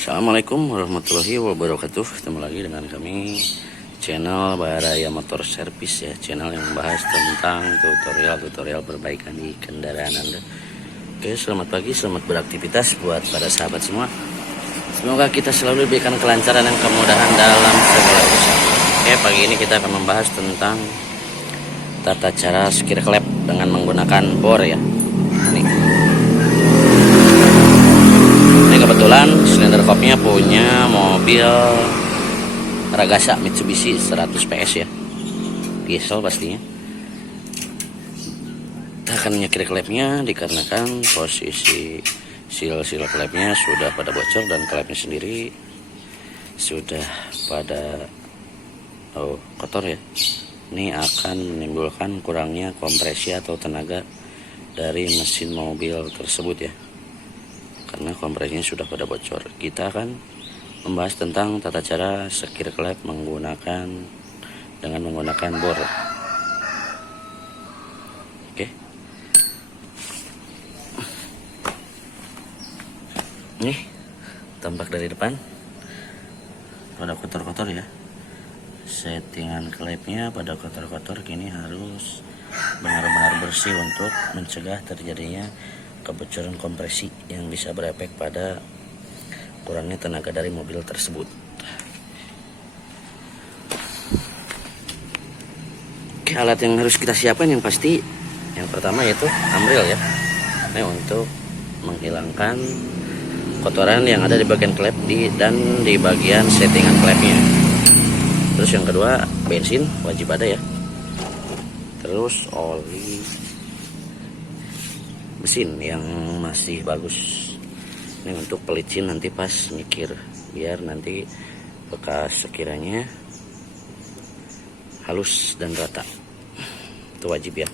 Assalamualaikum warahmatullahi wabarakatuh. Ketemu lagi dengan kami, channel Baraya Motor Service ya, channel yang membahas tentang tutorial perbaikan di kendaraan Anda. Oke, selamat pagi, selamat beraktivitas buat para sahabat semua. Semoga kita selalu diberikan kelancaran dan kemudahan dalam segala urusan. Oke, pagi ini kita akan membahas tentang tata cara skir klep dengan menggunakan bor ya. Ini kebetulan silinder kopnya punya mobil Ragasa Mitsubishi 100 PS ya, diesel pastinya. Kita akan nyekir klepnya dikarenakan posisi sil klepnya sudah pada bocor dan klepnya sendiri sudah pada kotor ya. Ini akan menimbulkan kurangnya kompresi atau tenaga dari mesin mobil tersebut ya, karena kompresinya sudah pada bocor. Kita akan membahas tentang tata cara sekir klep dengan menggunakan bor. Oke. Nih, tampak dari depan pada kotor-kotor ya. Settingan klepnya pada kotor-kotor kini harus benar-benar bersih untuk mencegah terjadinya kebocoran kompresi yang bisa berefek pada kurangnya tenaga dari mobil tersebut. Oke, alat yang harus kita siapkan yang pasti yang pertama yaitu amril ya. Ini untuk menghilangkan kotoran yang ada di bagian klep dan di bagian settingan klepnya. Terus yang kedua bensin wajib ada ya. Terus oli mesin yang masih bagus. Ini untuk pelicin nanti pas nyikir, biar nanti bekas sekiranya halus dan rata. Itu wajib ya.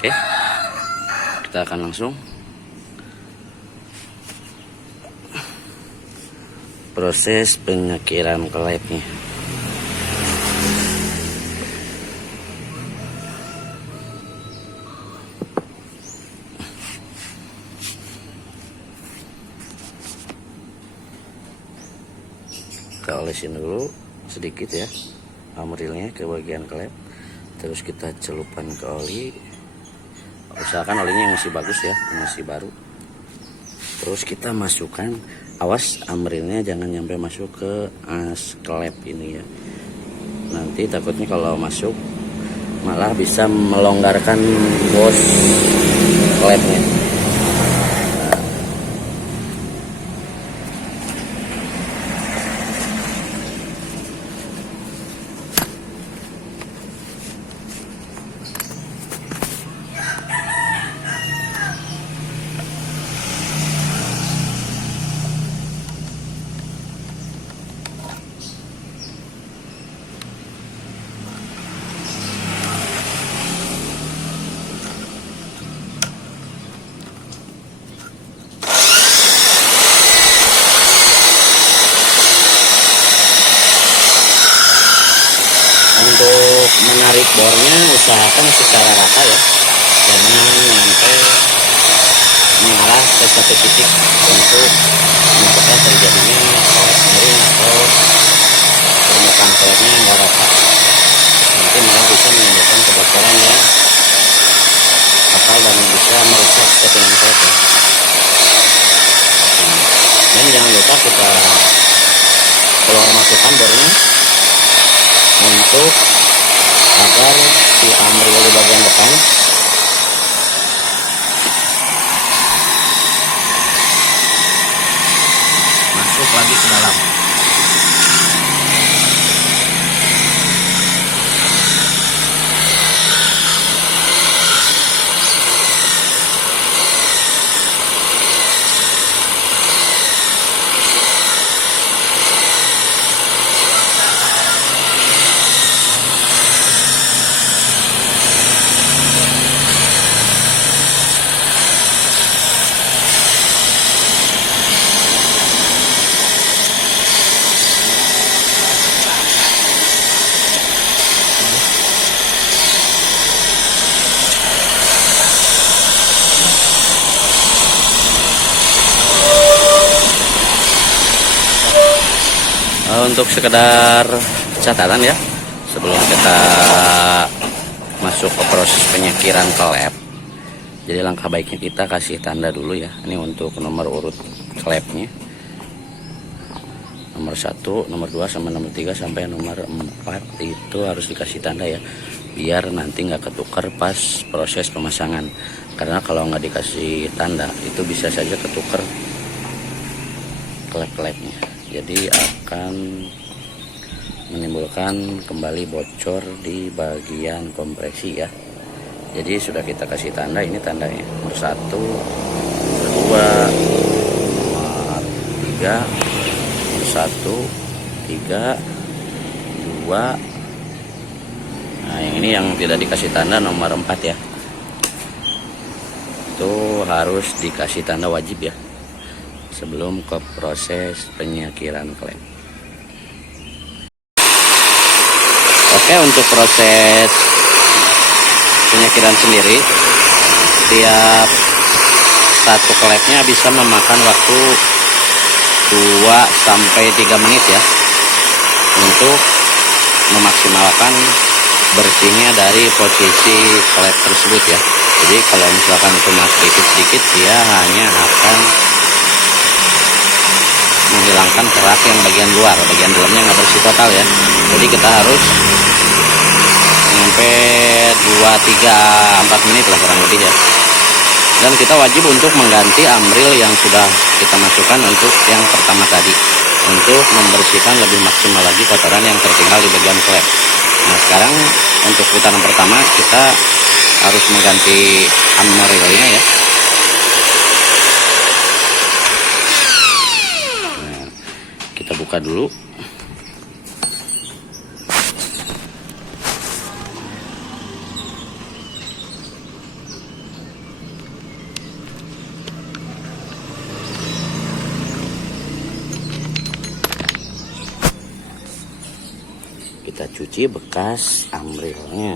Oke, kita akan langsung proses penyekiran klepnya. Kita olesin dulu sedikit ya amrilnya ke bagian klep, terus kita celupkan ke oli. Usahakan olinya yang masih bagus ya, masih baru. Terus kita masukkan, awas amrilnya jangan nyampe masuk ke as klep ini ya, nanti takutnya kalau masuk malah bisa melonggarkan bos klepnya. Untuk menarik bornya usahakan secara rata ya, jangan sampai mengarah ke satu titik untuk mencegah terjadinya kolek miring atau permukaan koleknya nggak rata. Nanti malah bisa menimbulkan kebocoran yang fatal dan bisa merusak settingan kolek ya. Dan jangan lupa kita keluar masukkan bornya untuk agar si amril di bagian depan masuk lagi ke dalam. untuk sekedar catatan ya, sebelum kita masuk ke proses penyakiran klep. Jadi langkah baiknya kita kasih tanda dulu ya. Ini untuk nomor urut klepnya. Nomor 1, nomor 2, sama nomor 3 sampai nomor 4 itu harus dikasih tanda ya. Biar nanti nggak ketukar pas proses pemasangan. Karena kalau nggak dikasih tanda itu bisa saja ketukar klep-klepnya. Jadi akan menimbulkan kembali bocor di bagian kompresi ya. Jadi sudah kita kasih tanda, ini tandanya nomor 1, nomor 2, nomor 3, nomor 1, 3, 2. Nah yang ini yang tidak dikasih tanda nomor 4 ya. Itu harus dikasih tanda wajib ya, sebelum ke proses penyakiran klep. Oke, untuk proses penyakiran sendiri, tiap satu klepnya bisa memakan waktu 2-3 menit ya, untuk memaksimalkan bersihnya dari posisi klep tersebut ya. Jadi kalau misalkan cuma sedikit-sedikit, dia hanya akan menghilangkan kerak yang bagian luar, bagian dalamnya nggak bersih total ya. Jadi kita harus sampai 2-3-4 menit lah kurang lebih ya. Dan kita wajib untuk mengganti ambril yang sudah kita masukkan untuk yang pertama tadi, untuk membersihkan lebih maksimal lagi kotoran yang tertinggal di bagian klep. Nah sekarang untuk putaran pertama kita harus mengganti amrilnya ya. Nah, kita buka dulu. Kita cuci bekas amrilnya.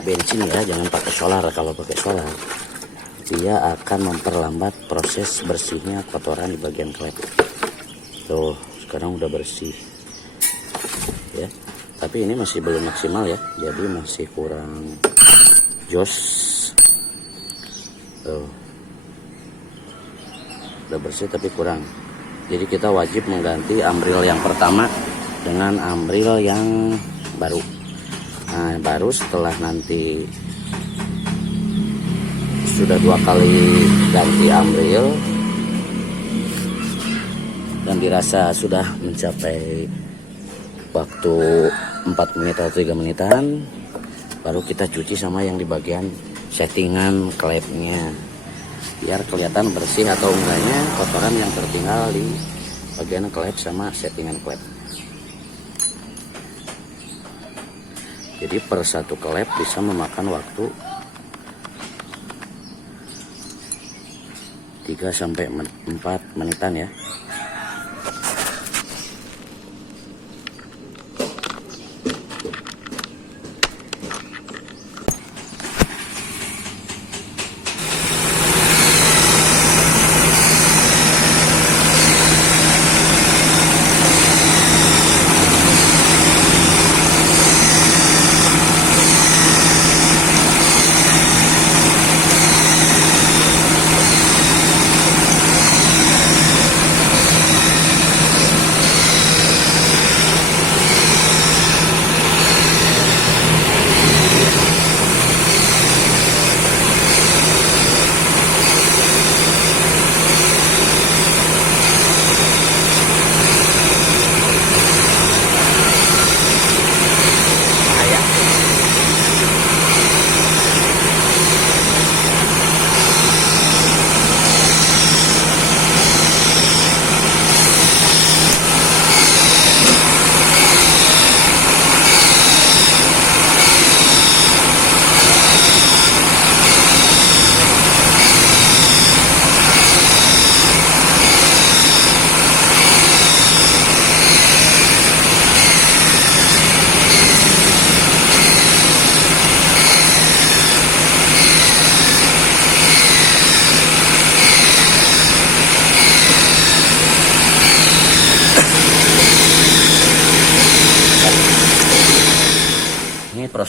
Bensin ya, jangan pakai solar. Kalau pakai solar dia akan memperlambat proses bersihnya kotoran di bagian klep. Tuh sekarang udah bersih ya, tapi ini masih belum maksimal ya, jadi masih kurang jos. Tuh udah bersih tapi kurang, jadi kita wajib mengganti ambril yang pertama dengan ambril yang baru. Nah baru setelah nanti sudah 2 kali ganti ambril dan dirasa sudah mencapai waktu 4 menit atau 3 menitan, baru kita cuci sama yang di bagian settingan klepnya, biar kelihatan bersih atau enggaknya kotoran yang tertinggal di bagian klep sama settingan klep. Jadi per satu klep bisa memakan waktu 3-4 menitan ya.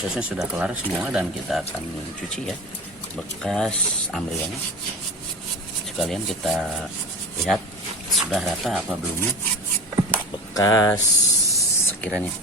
prosesnya sudah kelar semua dan kita akan mencuci ya bekas amriannya. Sekalian kita lihat sudah rata apa belumnya bekas sekiranya.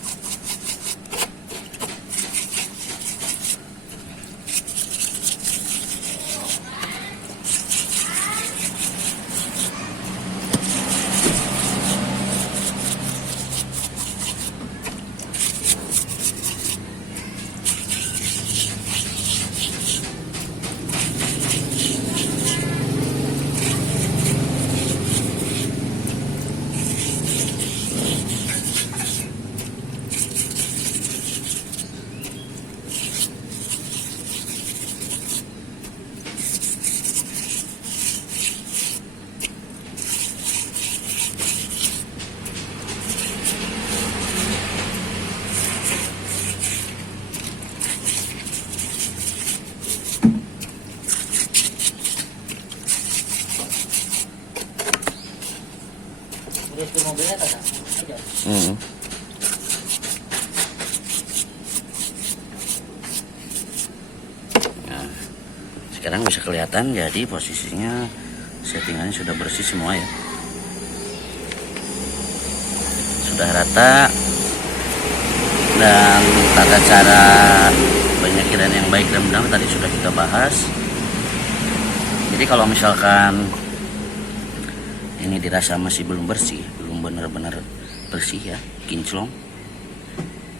Nah, sekarang bisa kelihatan jadi posisinya settingannya sudah bersih semua ya, sudah rata dan tata cara penyakiran yang baik dan benar tadi sudah kita bahas. Jadi kalau misalkan ini dirasa masih belum bersih, belum benar-benar bersih ya, kinclong,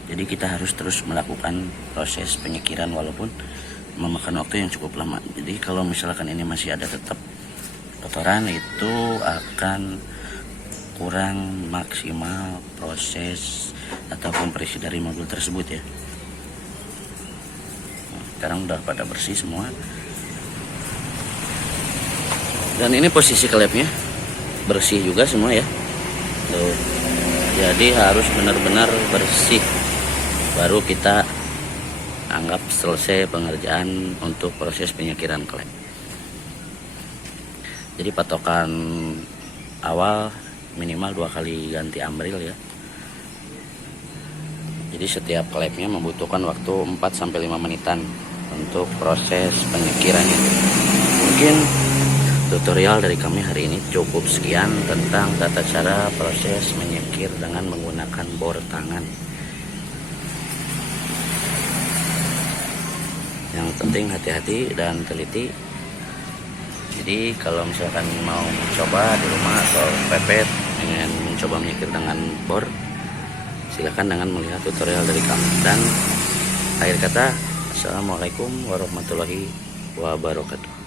jadi kita harus terus melakukan proses penyakiran walaupun memakan waktu yang cukup lama. Jadi kalau misalkan ini masih ada tetap kotoran, itu akan kurang maksimal proses atau kompresi dari mobil tersebut ya. Nah, sekarang udah pada bersih semua. Dan ini posisi klepnya bersih juga semua ya. Tuh. Jadi harus benar-benar bersih baru kita anggap selesai pengerjaan untuk proses penyakiran klep. Jadi patokan awal minimal 2 kali ganti amril ya. Jadi setiap klepnya membutuhkan waktu 4-5 menitan untuk proses penyakirannya. Mungkin tutorial dari kami hari ini cukup sekian tentang tata cara proses menyekir dengan menggunakan bor tangan. Yang penting hati-hati dan teliti. Jadi kalau misalkan mau mencoba di rumah atau pepet ingin mencoba menyekir dengan bor, silakan dengan melihat tutorial dari kami. Dan akhir kata, assalamualaikum warahmatullahi wabarakatuh.